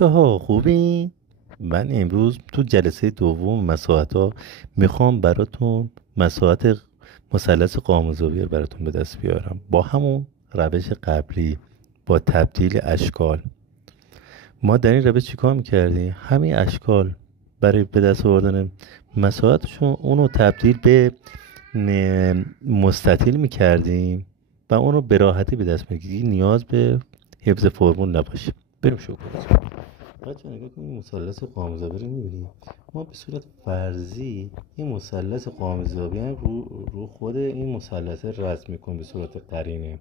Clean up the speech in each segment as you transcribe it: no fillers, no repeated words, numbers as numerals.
بچه ها خوبین؟ من امروز تو جلسه دوم مساحت ها میخوام براتون مساحت مثلث قائم‌الزاویه رو براتون به دست بیارم با همون روش قبلی، با تبدیل اشکال. ما در این روش چیکار میکردیم؟ همین اشکال برای به دست آوردن مساحتشون اونو تبدیل به مستطیل میکردیم و اونو به راحتی به دست میگیریم، نیاز به حفظ فرمول نباشه. بریم شروع کنیم. بچه نگاه کنیم مثلث قائم‌الزاویه رو می‌بینیم. ما به صورت فرضی این مثلث قائم‌الزاویه رو خود این مثلث رسم می‌کنیم به صورت قرینه.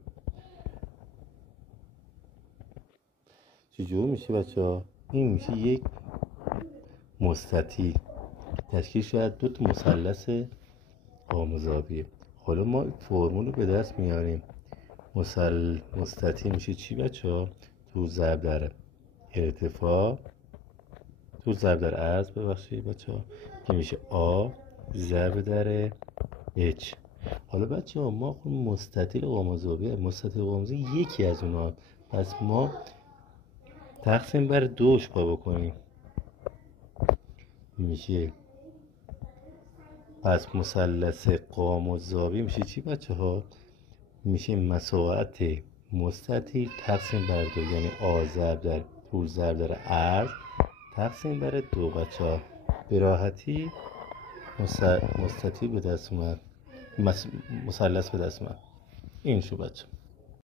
چجور میشه بچه‌ها؟ این میشه یک مستطیل تشکیل شاید دو تا مثلث قائم‌الزاویه. حالا ما فرمول رو به دست میاریم. مستطیل میشه چی بچه‌ها؟ تو ضرب در ارتفاع، تو ضرب در عرض ببخشید بچه‌ها، که میشه آ ضرب در اچ. حالا بچه‌ها ما خود مستطیل قائم‌الزاویه یکی از اونها، پس ما تقسیم بر دوش پا بکنیم میشه، پس مثلث قائم‌الزاویه میشه چی بچه‌ها؟ میشه مساحت مستطیل تقسیم بر دو، یعنی آ ضرب در طول ضرب در عرض تقسیم بر دو. بچه‌ها به راحتی مستطیل به دست اومد، مثلث به دست اومد. این شو بچه.